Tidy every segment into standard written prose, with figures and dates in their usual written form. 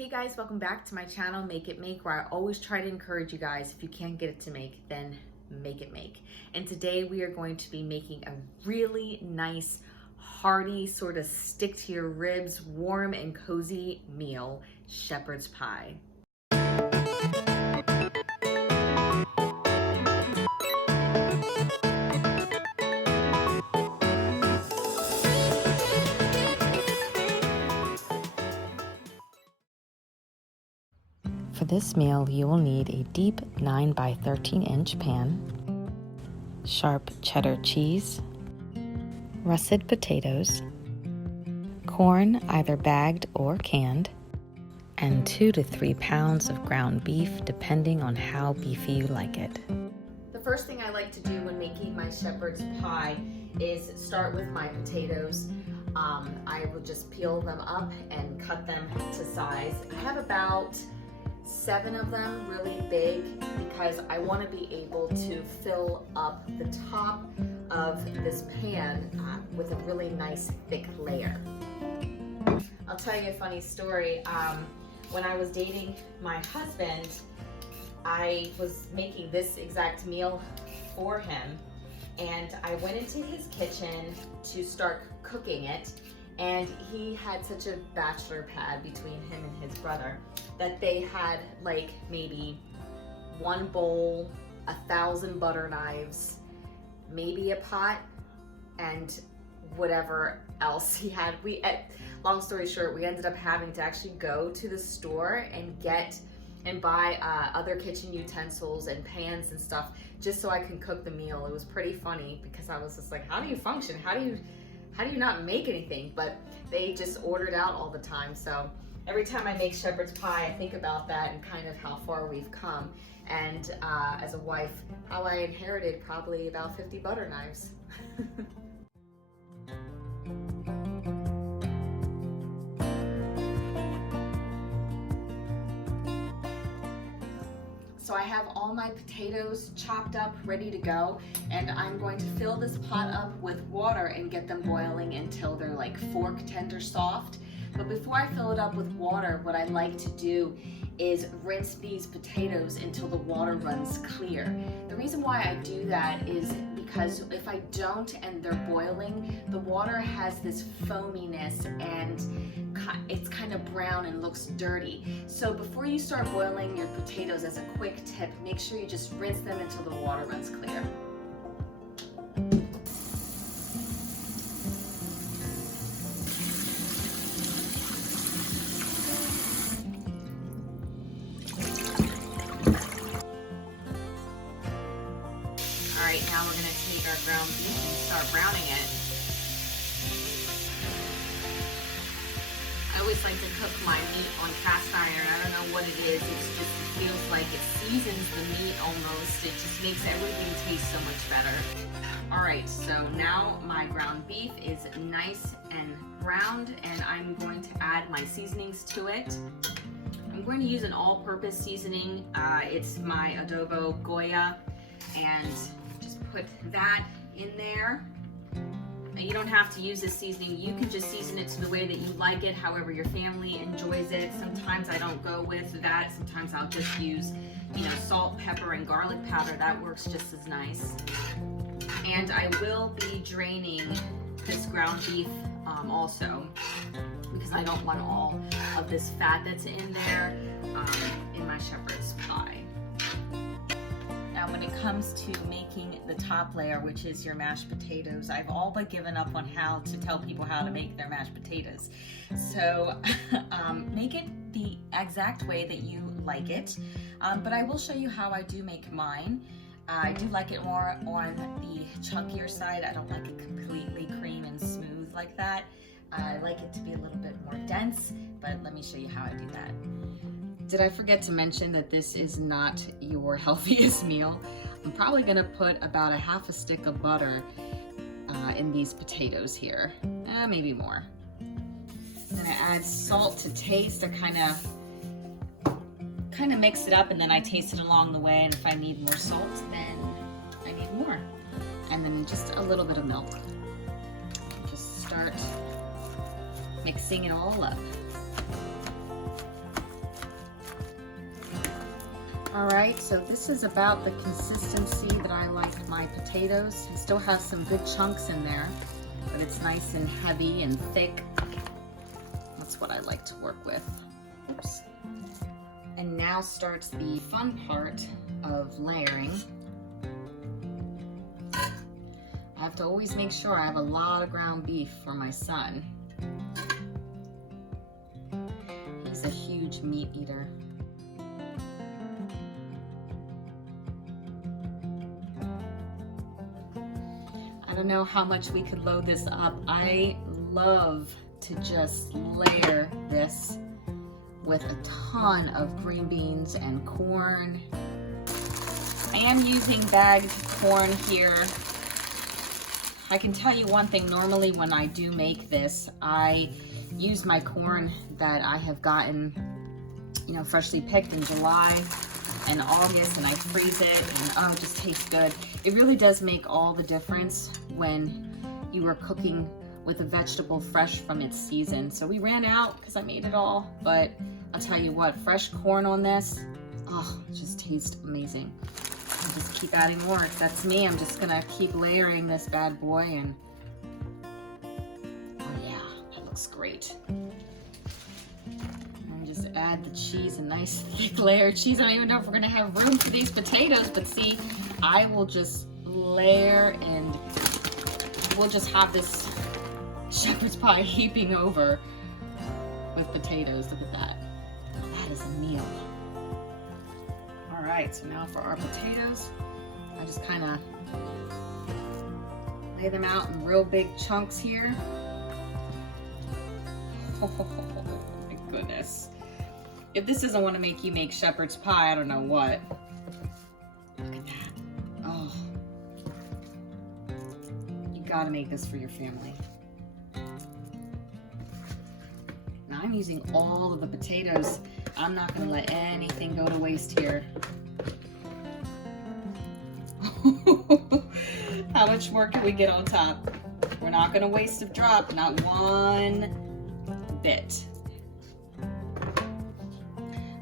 Hey guys, welcome back to my channel, Make It Make, where I always try to encourage you guys, if you can't get it to make, then make it make. And today we are going to be making a really nice, hearty, sort of stick to your ribs, warm and cozy meal, shepherd's pie. For this meal, you will need a deep 9 by 13 inch pan, sharp cheddar cheese, russet potatoes, corn either bagged or canned, and 2 to 3 pounds of ground beef depending on how beefy you like it. The first thing I like to do when making my shepherd's pie is start with my potatoes. I will just peel them up and cut them to size. I have about 7 of them, really big, because I want to be able to fill up the top of this pan with a really nice thick layer. I'll tell you a funny story. When I was dating my husband, I was making this exact meal for him, and I went into his kitchen to start cooking it, and he had such a bachelor pad between him and his brother that they had like maybe 1 bowl, 1,000 butter knives, maybe a pot, and whatever else he had. Long story short, we ended up having to actually go to the store and buy other kitchen utensils and pans and stuff just so I can cook the meal. It was pretty funny because I was just like, how do you function? How do you not make anything? But they just ordered out all the time. So every time I make shepherd's pie, I think about that and kind of how far we've come. And as a wife, how I inherited probably about 50 butter knives. So I have all my potatoes chopped up, ready to go, and I'm going to fill this pot up with water and get them boiling until they're like fork tender soft. But before I fill it up with water, what I like to do is rinse these potatoes until the water runs clear. The reason why I do that is because if I don't and they're boiling, the water has this foaminess and it's kind of brown and looks dirty. So before you start boiling your potatoes, as a quick tip, make sure you just rinse them until the water runs clear. Alright, now we're going to take our ground beef and start browning it. I always like to cook my meat on cast iron. I don't know what it is. It feels like it seasons the meat almost. It just makes everything taste so much better. Alright, so now my ground beef is nice and browned, and I'm going to add my seasonings to it. I'm going to use an all-purpose seasoning. It's my adobo Goya, and just put that in there. Now, you don't have to use this seasoning. You can just season it to the way that you like it, however your family enjoys it. Sometimes I don't go with that. Sometimes I'll just use, salt, pepper, and garlic powder. That works just as nice. And I will be draining this ground beef also, because I don't want all of this fat that's in there in my shepherd's pie. Now when it comes to making the top layer, which is your mashed potatoes, I've all but given up on how to tell people how to make their mashed potatoes. So make it the exact way that you like it, but I will show you how I do make mine. I do like it more on the chunkier side. I don't like it completely cream and smooth like that. I like it to be a little bit more dense, but let me show you how I do that. Did I forget to mention that this is not your healthiest meal? I'm probably gonna put about a half a stick of butter in these potatoes here, maybe more. I'm gonna add salt to taste. I kind of mix it up, and then I taste it along the way, and if I need more salt, then I need more. And then just a little bit of milk. Just start mixing it all up. All right, so this is about the consistency that I like my potatoes. It still has some good chunks in there, but it's nice and heavy and thick. That's what I like to work with. Oops. And now starts the fun part of layering. I have to always make sure I have a lot of ground beef for my son. He's a huge meat eater. I don't know how much we could load this up. I love to just layer this with a ton of green beans and corn. I am using bagged corn here. I can tell you one thing, normally when I do make this, I use my corn that I have gotten, you know, freshly picked in July and August, and I freeze it, and oh, it just tastes good. It really does make all the difference when you are cooking with a vegetable fresh from its season. So we ran out because I made it all, but I'll tell you what, fresh corn on this, oh, it just tastes amazing. I'll just keep adding more. That's me. I'm just gonna keep layering this bad boy, and oh yeah, that looks great. And just add the cheese, a nice thick layer of cheese. I don't even know if we're gonna have room for these potatoes, but see, I will just layer, and we'll just have this shepherd's pie heaping over with potatoes. Look at that. That is a meal. All right, so now for our potatoes, I just kind of lay them out in real big chunks here. Oh my goodness. If this doesn't want to make you make shepherd's pie, I don't know what. Look at that. Oh. You gotta make this for your family. Now I'm using all of the potatoes. I'm not gonna let anything go to waste here. How much more can we get on top? We're not gonna waste a drop, not one bit.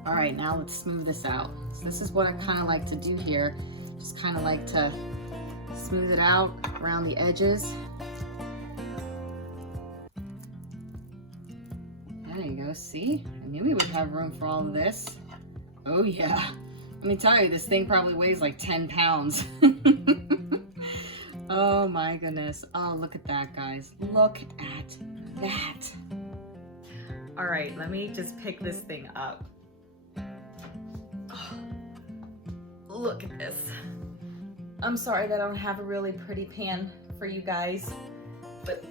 All right, now let's smooth this out. So this is what I kind of like to do here. Just kind of like to smooth it out around the edges. There you go, see? I knew we would have room for all of this. Oh yeah. Let me tell you, this thing probably weighs like 10 pounds. Oh my goodness. Oh, look at that, guys. Look at that. All right, let me just pick this thing up. Oh, look at this. I'm sorry that I don't have a really pretty pan for you guys, but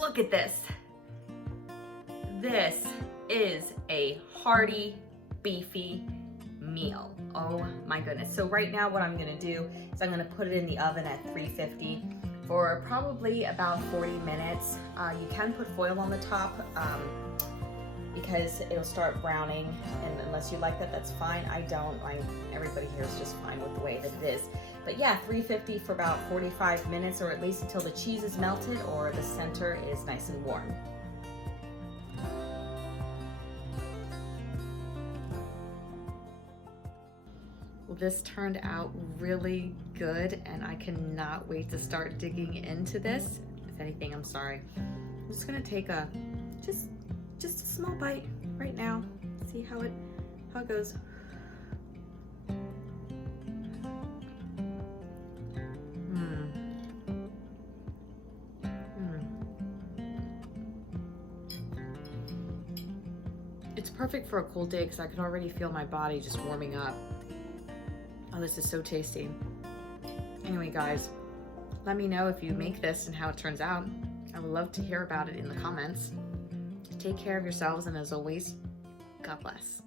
look at this. This is a hearty, beefy meal. Oh my goodness. So right now what I'm gonna do is I'm gonna put it in the oven at 350 for probably about 40 minutes. You can put foil on the top because it'll start browning, and unless you like that, that's fine. I don't. Everybody here is just fine with the way that it is. But yeah, 350 for about 45 minutes, or at least until the cheese is melted or the center is nice and warm. Well, this turned out really good, and I cannot wait to start digging into this. If anything, I'm sorry. I'm just gonna take a just a small bite right now. See how it goes. It's perfect for a cold day because I can already feel my body just warming up. Oh, this is so tasty. Anyway, guys, let me know if you make this and how it turns out. I would love to hear about it in the comments. Take care of yourselves, and as always, God bless.